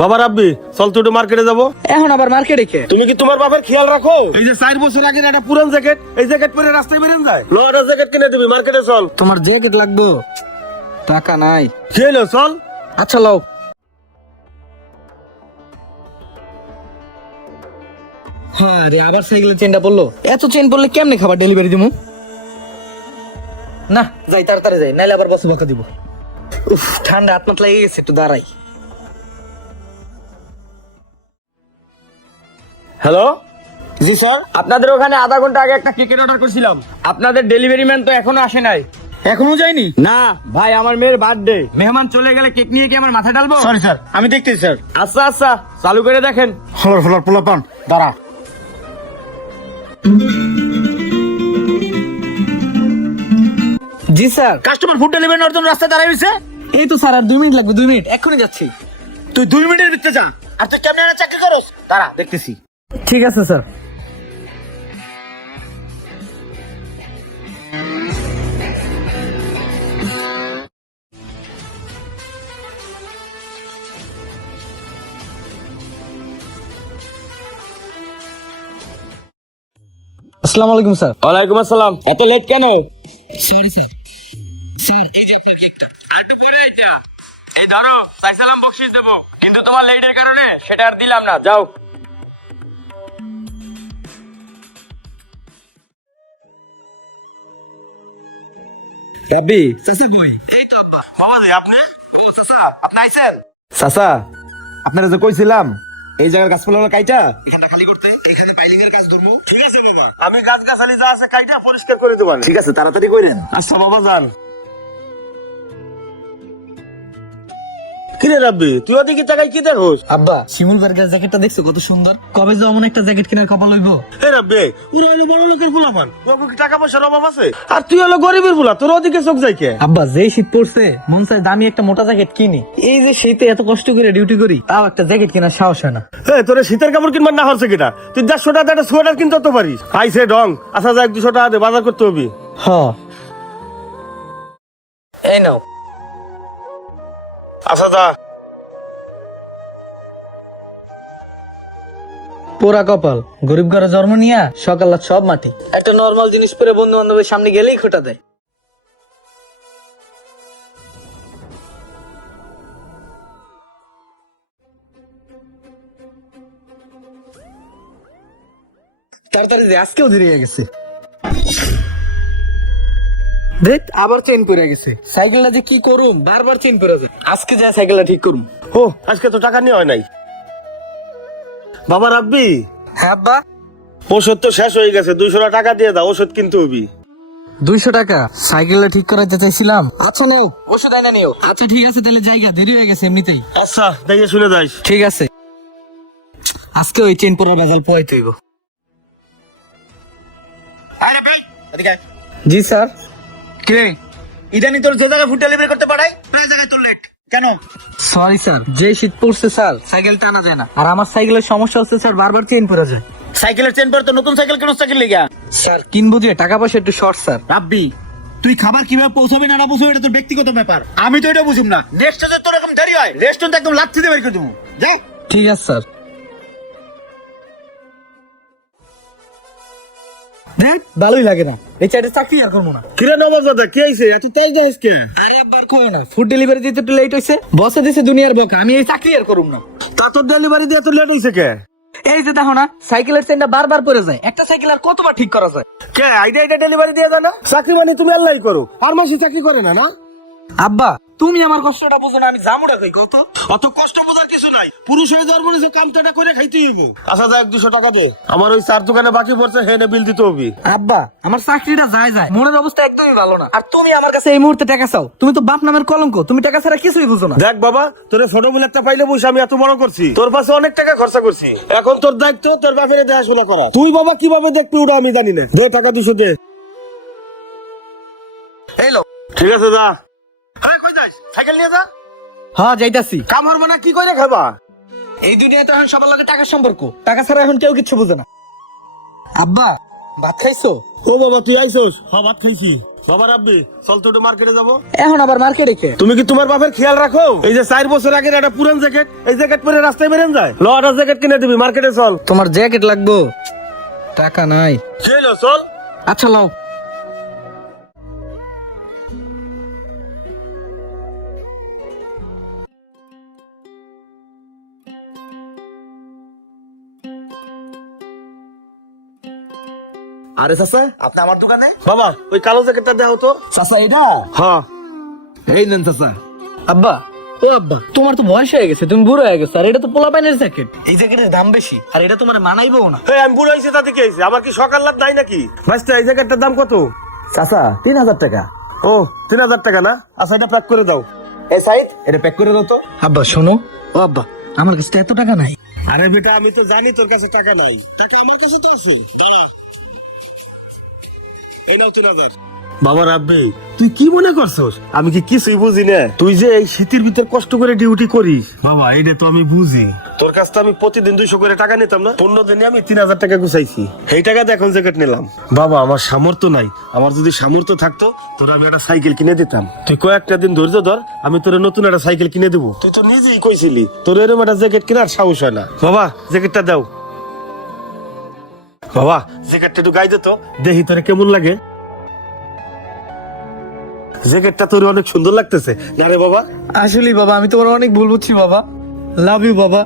বাবা রাব্বি, চল তো একটু মার্কেটে যাবো। এখন আবার মার্কেটে কে? তুমি কি তোমার বাবার খেয়াল রাখো? এই যে 4 বছর আগের একটা পুরান জ্যাকেট, এই জ্যাকেট পরে রাস্তায় বেরিয়ে যায়। নটা জ্যাকেট কিনে দিবি, মার্কেটে চল। তোমার জ্যাকেট লাগবে? টাকা নাই। কি হলো, চল। আচ্ছা লও। হ্যাঁ রে, আবার সাইকেলের চেনটা পড়লো। এত চেন পড়লে কেমনে খাবার ডেলিভারি দিমু? না যাই, তাড়াতাড়ি যাই, নাইলে আবার বসে বকা দিব। উফ, ঠান্ডা হাত মাত লেগে গেছে, একটু দাঁড়াই। হ্যালো, জি স্যার, আপনাদের ওখানে আধা ঘন্টা আগে একটা কেকের অর্ডার করেছিলাম। আপনাদের ডেলিভারি ম্যান তো এখনো আসে নাই। এখনো যায়নি? না ভাই, আমার মেয়ের বার্থডে, মেহমান চলে গেলে কেক নিয়ে কি আমার মাথায় ডালবো? সরি স্যার, আমি দেখতেছি স্যার। আচ্ছা আচ্ছা, চালু করে দেখেন। হলার পোলা পান, দাঁড়া। জি স্যার। কাস্টমার ফুড ডেলিভারি নেওয়ার জন্য রাস্তায় দাঁড়ায় রয়েছে। এই তো স্যার, আর 2 মিনিট লাগবে, 2 মিনিট, এক্ষুনি যাচ্ছি। তুই 2 মিনিটের ভিতরে যা। আর তুই কেমনে চাকরি করস? দাঁড়া, দেখতেছি। ঠিক আছে স্যার। আসসালামু আলাইকুম স্যার। ওয়ালাইকুম আসসালাম। এত লেট কেন? Sorry sir. এই ধরো, চাইছিলাম বকশিশ দেবো, কিন্তু তোমার লেটের কারণে সেটা আর দিলাম না। যাও। রাব্বি, চাচা কই? এই তো আব্বা। বাবা রে, আপনি? ও চাচা, আপনি আইছেন? চাচা, আপনারা যে কইছিলাম এই জায়গার গাছপালা কাইটা এখানটা খালি করতে, এইখানে পাইলিং এর কাজ ধরবো। ঠিক আছে বাবা, আমি গাছগাছালি যা আছে কাইটা পরিষ্কার করে দেব। ঠিক আছে, তাড়াতাড়ি কইরেন। আচ্ছা বাবা, যান। কিরে রাব্বি, তুই ওদিকে টাকায় কি দেখোস? আব্বা, শিমুল বার্গার জ্যাকেটটা দেখছো কত সুন্দর? কবে যে অমন একটা জ্যাকেট কেনার কপাল হইবো? হে রাব্বি, ওরা হলো বড় লোকের পোলাপান, ওকে কি টাকা পয়সার অভাব আছে? আর তুই হলো গরিবের পোলা, তোর ওদিকে চোখ যায় কে? আব্বা, যেই শীত পড়ছে মন চায় দামি একটা মোটা জ্যাকেট কিনি। এই যে শীতে এত কষ্ট করে ডিউটি করি, তাও একটা জ্যাকেট কেনার সাহস হয় না। হে, তোর শীতের কাপড় কিনবার না হচ্ছে কিনা? তুই 150 টাকা একটা সোয়েটার কিনতে তো পারিস। আইসে ঢং। আচ্ছা যা, 100-200 টাকা দে, বাজার করতে হবে। হ, এই নাও। আচ্ছা যা। পোড়া কপাল, গরিব ঘরে জন্ম নিয়া সকাল রাত সব মাটি। একটা নরমাল জিনিস পরে বন্ধু বান্ধবের সামনে গেলেই খোটা দেয়। তাড়াতাড়ি দে, আজকেও দেরি হয়ে গেছে। দেখ, আবার চেইন পড়ে গেছে। সাইকেলটা যে কি করুম, বারবার চেইন পড়ে যায়। আজকে যা সাইকেলটা ঠিক করুম। ও, আজকে তো টাকা নিয়ে হয় নাই। বাবা রাব্বি, হ্যাঁ আব্বা। ওষুধ তো শেষ হয়ে গেছে, 200 টাকা দিয়ে দাও, ওষুধ কিনতে হবি। 200 টাকা? সাইকেলটা ঠিক করাইতে চাইছিলাম। আচ্ছা নেও, ওষুধ আইনা নিও। আচ্ছা ঠিক আছে, তাহলে জায়গা দেরি হয়ে গেছে এমনিতেই। আচ্ছা, দেখে শুনে যাইস। ঠিক আছে। আজকে ওই চেন পরার বাজার পোয়াইতে হইব। আরে ভাই, এদিকে আয়। জি স্যার। কিরে, ইদানি তোর যে জায়গায় ফুড ডেলিভারি করতে পারাই, সেই জায়গায় তোর লেট কেন? সরি স্যার, যে শীত পড়ছে স্যার, সাইকেল টানা যায় না। আর আমার সাইকেলের সমস্যা হচ্ছে স্যার, বারবার চেন পড়ে যায়। সাইকেলের চেন পরে তো নতুন সাইকেল কেন? সাইকেল লেগা স্যার কিনবো যে, টাকা পয়সা একটু শর্ট স্যার। রাব্বি, তুই খাবার কিভাবে পৌঁছাবি না পৌঁছাবি এটা তোর ব্যক্তিগত ব্যাপার, আমি তো এটা বুঝুম না। নেক্সট যদি তোর এরকম দেরি হয়, রেস্টুরেন্ট একদম লাথি দিয়ে বের করে দেবো। যা। ঠিক আছে স্যার। দেখ, ভালোই লাগে না, এই চাইতে চাকরি আর করবো না। কিরে নবাব দাদা, কি হইছে? এত তেজ যাইস কে? আরে আব্বার কই না, ফুড ডেলিভারি দিতে একটু লেট হইছে, বসে দিছে দুনিয়ার বকা, আমি এই চাকরি আর করুম না। তা তোর ডেলিভারি দিয়ে এত লেট হইছে কে? এই যে দেখো না, সাইকেলের চেনটা বারবার পড়ে যায়। একটা সাইকেল আর কতবার ঠিক করা যায়? কে আইডিয়া এটা ডেলিভারি দিয়ে দেয় না? চাকরি মানে তুমি আল্লাহই করো, আর মাসে চাকরি করে না না? আব্বা, তুমি আমার কষ্টটা বুঝো না, আমি জামুটা কই কত? অত কষ্ট বোঝার কিছু নাই, পুরুষ হয়ে জন্ম নিয়েছে, কাম তো এটা করে খাইতেই হবে। আচ্ছা যাক, 200 টাকা দে, আমার ওই 4 দোকানে বাকি পড়ছে, হেনে বিল দিতে হবে। আব্বা, আমার চাকরিটা যায় মনের অবস্থা একদমই ভালো না। আর তুমি আমার কাছে এই মুহূর্তে টাকা চাও? তুমি তো বাপ নামের কলঙ্ক, তুমি টাকা ছাড়া কিছুই বুঝো না। দেখ বাবা, তোর ছোট বলে একটা পাইলে বসে আমি এত বড় করছি, তোর পাশে অনেক টাকা খরচা করছি, এখন তোর দায়িত্ব তোর বাপের দেখাশোনা করা। তুই বাবা কিভাবে দেখবি ওটা আমি জানি না। দে টাকা 200 দে। এই লো। ঠিক আছে যা। হ্যাঁ, কই যাস? সাইকেল নিয়ে যা। হ্যাঁ যাইতাছি। কাম হরবা না, কি করে খাবা? এই দুনিয়াতে এখন সবার লগে টাকার সম্পর্ক, টাকা ছাড়া এখন কেউ কিচ্ছু বুঝে না। আব্বা, ভাত খাইছো? ও বাবা, তুই আইছস? হ্যাঁ, ভাত খাইছি। বাবা রাব্বি চল তো একটু মার্কেটে যাবো। এখন আবার মার্কেটে কে? তুমি কি তোমার বাপের খেয়াল রাখো? এই যে 4 বছর আগের একটা পুরান জ্যাকেট, এই জ্যাকেট পরে রাস্তায় বেরেন যায়। ল একটা জ্যাকেট কিনে দিবি, মার্কেটে চল। তোমার জ্যাকেট লাগবো? টাকা নাই। চলো চল। আচ্ছা লাও। আরে চাচা আপনি আমার দোকানে? বাবা ওই কালো জ্যাকেটটা দাও তো। চাচা এটা? হ্যাঁ এই নেন চাচা। আব্বা, ও আব্বা, তোমার তো বয়স হয়ে গেছে, তুমি বুড়ো হয়ে গেছো, আর এটা তো পোলাপাইনের জ্যাকেট। এই জ্যাকেটের দাম বেশি, আর এটা তোমার মানাইবো না। এই আমি বুড়ো হয়েছি তাতে কি হয়েছে? আমার কি সকাল লাভ নাই নাকি? ভাইস্তা এই জ্যাকেটটার দাম কত? চাচা 3000 টাকা। ও 3000 টাকা না? আচ্ছা এটা প্যাক করে দাও। এই সাইদ এটা প্যাক করে দাও তো। আব্বা শোনো, ও আব্বা, আমার কাছে তো এত টাকা নাই। আরে বেটা আমি তো জানি তোর কাছে টাকা নাই, টাকা আমার কাছে তো আছে। এই নাও 3000। বাবা রাব্বি তুই কি মনে করছস আমি কি কিছুই বুঝি না? তুই যে এই শীতের ভিতর কষ্ট করে ডিউটি করিস বাবা, এইটা তো আমি বুঝি। তোর কাছ তো আমি প্রতিদিন 200 করে টাকা নিতাম না? 15 দিনে আমি 3000 টাকা গুছাইছি। এই টাকা দিয়ে এখন জ্যাকেট নিলাম। বাবা আমার সামর্থ্য নাই, আমার যদি সামর্থ্য থাকতো তোর আমি একটা সাইকেল কিনে দিতাম। তুই কয়েকটা দিন ধৈর্য ধর, আমি তোর নতুন একটা সাইকেল কিনে দেবো। তুই তো নিজেই কইছিলি তোর এরকম একটা জ্যাকেট কেনার সাহস হয় না। বাবা জ্যাকেটটা দাও। বাবা জ্যাকেটটা একটু গায়ে দে তো, দেখি তোরে কেমন লাগে। জ্যাকেটটা তোর অনেক সুন্দর লাগতেছে না রে বাবা? আসলে বাবা আমি তোমার অনেক ভুল বুঝছি বাবা। লাভ ইউ বাবা।